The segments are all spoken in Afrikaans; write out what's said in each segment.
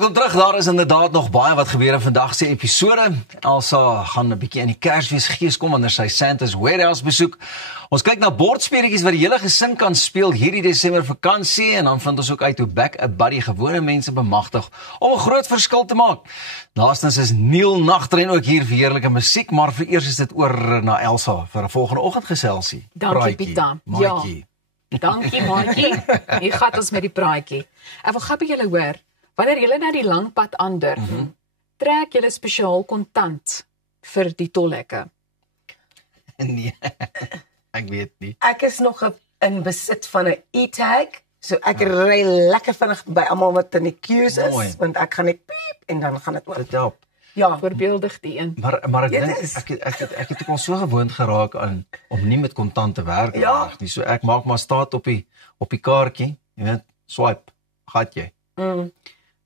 Welkom terug, daar is inderdaad nog baie wat gebeur in vandag se episode. Elsa gaan 'n bietjie in die Kersfees gees kom wanneer sy Santa's Warehouse besoek. Ons kyk na bordspeletjies wat die hele gesin kan speel hierdie Desember vakansie en dan vind ons ook uit hoe Back a Buddy gewone mense bemagtig om 'n groot verskil te maak. Laastens is Neil Nagtrein ook hier vir heerlike musiek, maar vir eers is dit oor na Elsa vir 'n volgende oggend geselsie. Dankie Pieter. Ja. Dankie Maatjie. Hier gaan ons met die praatjie. Ek wil gou by julle hoor. Wanneer julle na die lang pad aandurf, trek julle spesiaal kontant vir die tolhekke? Nee, ek weet nie. Ek is nog in besit van 'n e-tag, so ek ry lekker vinnig by almal wat in die queues is, want ek gaan net piep en dan gaan dit oor. Dit help. Ja, Voorbeeldig die een. Maar ek dink ek het ook al so gewoond geraak aan om nie met kontant te werk nie. So ek maak maar staat op die kaartjie, jy weet, swipe, gat jy.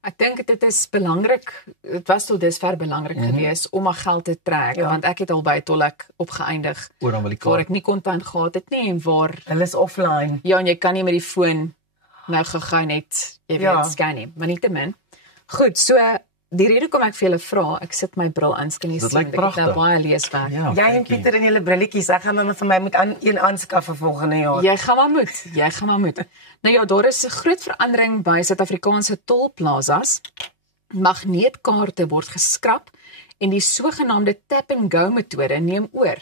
Ek dink dit is belangrik, dit was tot dusver belangrik geweest om my geld te trek, want ek het al by 'n tolhek opgeëindig Oor dan wil die waar kaart. ek nie kontant gehad het nie en waar, hulle is offline. ja, en jy kan nie met die foon nou gou net, jy weet, scan nie, maar nietemin. Goed, so die rede kom ek vir julle vra, ek sit my bril aan, kan jy Dit sien, lyk ek het nou pragtig. baie leeswerk. Ja, Jy en Pieter en julle brilletjies, ek gaan dan vir my moet een aanskaf vir volgende jaar. Jy gaan maar moet. Nou ja, daar is 'n groot verandering by Suid-Afrikaanse tolplazas. Magneetkaarte word geskrap en die sogenaamde tap-and-go metode neem oor.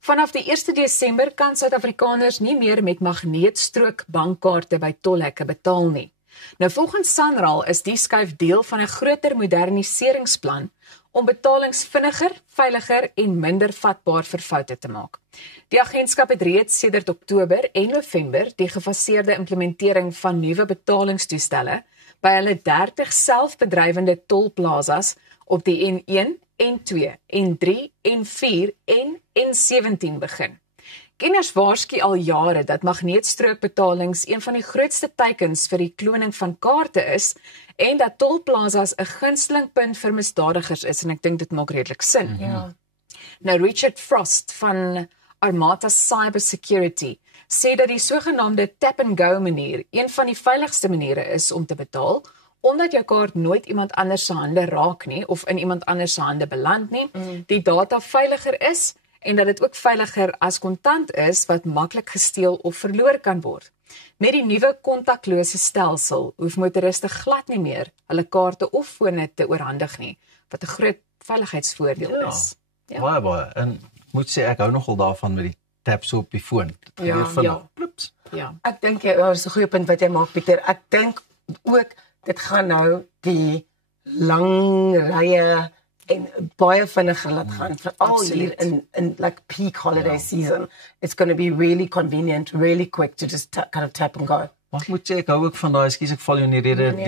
Vanaf die 1 Desember kan Suid-Afrikaners nie meer met magneetstrook bankkaarte by tolhekke betaal nie. Nou volgens SANRAL is die skuif deel van 'n groter moderniseringsplan om betalings vinniger, veiliger en minder vatbaar vir foute te maak. Die agentskap het reeds sedert Oktober en November die gefaseerde implementering van nuwe betalingstoestelle by hulle 30 selfbedrywende tolplazas op die N1, N2, N3, N4 en N17 begin. Kenners waarsku al jare dat magneetstrookbetalings een van die grootste teikens vir die kloning van kaarte is en dat tolplazas 'n gunsteling punt vir misdadigers is en ek dink dit maak redelik sin. Ja. Nou Richard Frost van Armata Cyber Security sê dat die sogenaamde tap-and-go manier een van die veiligste maniere is om te betaal, omdat jou kaart nooit iemand anders se hande raak nie of in iemand anders se hande beland nie, die data veiliger is en dat dit ook veiliger as kontant is wat maklik gesteel of verloor kan word. Met die nuwe kontaklose stelsel hoef motoriste glad nie meer hulle kaarte of fone te oorhandig nie, wat 'n groot veiligheidsvoordeel is. Ja. Baie. En moet sê ek hou nogal daarvan met die tap so op die foon. Dit gebeur vinnig. Ploeps. Ja. Ek dink dit is 'n goeie punt wat jy maak, Pieter. Ek dink ook dit gaan nou die lang rye en baie vinniger laat gaan veral hier in like peak holiday season. It's going to be really convenient, really quick to just kind of tap and go. Maar ek moet sê ek hou ook van daai, ekskuus ek val jou in die rede,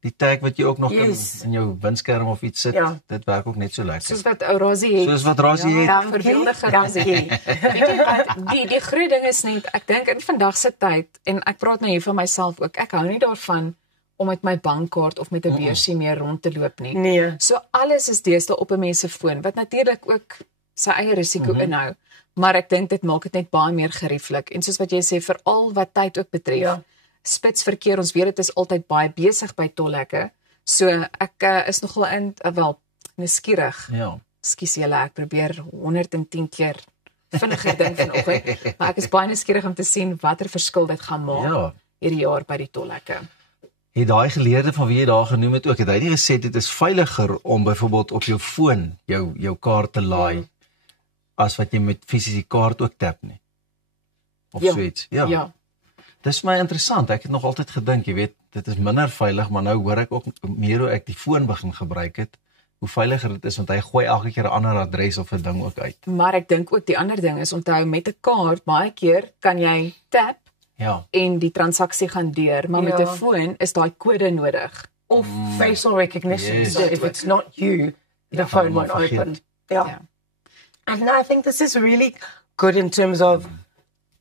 die tag wat jy ook nog in jou windskerm of iets sit, dit werk ook net so lekker. Soos wat ou Rosie het. Soos wat Rosie het. Ja, voorbeeldige Rosie. Weet jy wat, die groot ding is net, ek dink in vandag se tyd, en ek praat nou hier van myself ook, ek hou nie daarvan om met my bankkaart of met 'n beursie meer rond te loop nie. Nee. So alles is deesdae op 'n mens se foon, wat natuurlik ook sy eie risiko inhou, maar ek dink dit maak dit net baie meer gerieflik. En soos wat jy sê, veral wat tyd ook betref, spitsverkeer, ons weet dit is altyd baie besig by tolhekke. So ek is nogal nuuskierig. Ja. Ekskuus julle, ek probeer 110 keer vinniger ding vanoggend, maar ek is baie nuuskierig om te sien watter verskil dit gaan maak hierdie jaar by die tolhekke. Het daai geleerde van wie jy daar genoem het ook, het hy nie gesê dit is veiliger om byvoorbeeld op jou foon jou kaart te laai as wat jy met fisiese kaart ook tap nie? Of so iets. Ja. Dis my interessant. Ek het nog altyd gedink, jy weet, dit is minder veilig, maar nou hoor ek ook meer hoe ek die foon begin gebruik het, hoe veiliger dit is, want hy gooi elke keer 'n ander adres of 'n ding ook uit. Maar ek dink ook die ander ding is, onthou met 'n kaart, baie keer kan jy tap en die transaksie gaan deur, maar met 'n foon is daai kode nodig. Of facial recognition, so if it's not you, the phone won't open. Yeah. And I think this is really good in terms of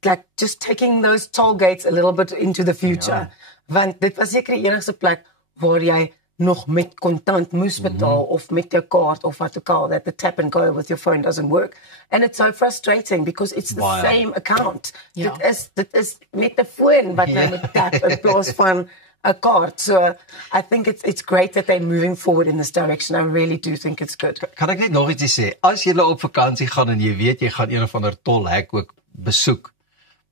like just taking those toll gates a little bit into the future. Want dit was seker die enigste plek waar jy nog met kontant moes betaal of met jou kaart of wat ook al, that the tap and go with your phone doesn't work. And it's so frustrating because it's the same account. Dit is met 'n foon wat jy moet tap in plaas van a card. So I think it's great that they're moving forward in this direction. I really do think it's good. Kan ek net nog ietsie sê? As jy op vakansie gaan en jy weet jy gaan een of ander tolhek ook besoek,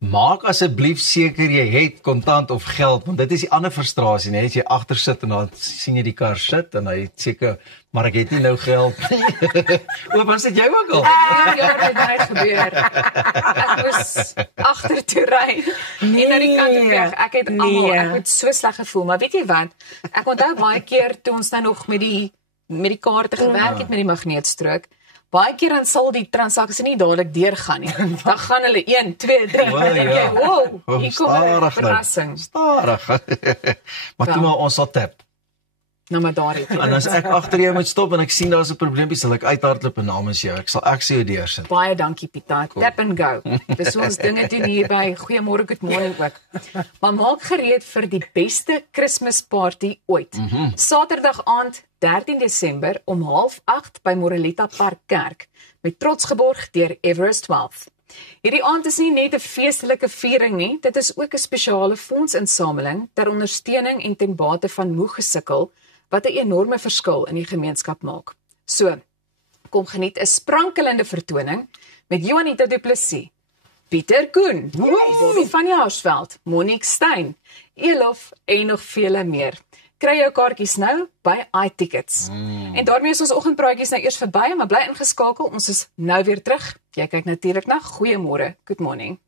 maak asseblief seker jy het kontant of geld, want dit is die ander frustrasie, nee, as jy agter sit en dan sien jy die kar sit en hy seker, maar ek het nie nou geld nie. O, was dit jy ook al? Ja, dit het gebeur. Ek was agter toe ry. Nie na die kant toe weg. Ek het almal, ek het so sleg gevoel, maar weet jy wat? Ek onthou baie keer toe ons nou nog met die kaarte gewerk het met die magneetstrook. Baie keer dan sal die transaksie nie dadelik deurgaan nie. Dan gaan hulle 1, 2, 3 en dan dink jy, wow, hier kom 'n verrassing. Stadig. Maar toe maar ons sal tap. Nou maar daar het jy. En as ek agter jou moet stop en ek sien daar's 'n probleempie, sal ek uithardloop en namens jou. Ek sal jou deursit. Baie dankie Pieter. Cool. Tap and go. Dis ons dinge doen hier by Goeiemôre Good Morning ook. Maar maak gereed vir die beste Kersparty ooit. Saterdag aand 13 Desember om 7:30 by Moreletta Park Kerk, met trots geborg deur Everest Wealth. Hierdie aand is nie net 'n feestelike viering nie, dit is ook 'n spesiale fondsinsameling ter ondersteuning en ten bate van moeg gesukkel, wat 'n enorme verskil in die gemeenskap maak. So, kom geniet 'n sprankelende vertoning met Juanita Du Plessis, Pieter Koen, Bobby van Jaarsveld, Monique Steyn, Elof en nog vele meer. Kry jou kaartjies nou by iTickets. En daarmee is ons oggendpraatjies nou eers verby, maar bly ingeskakel, ons is nou weer terug. Jy kyk natuurlik na Goeiemôre, Good Morning.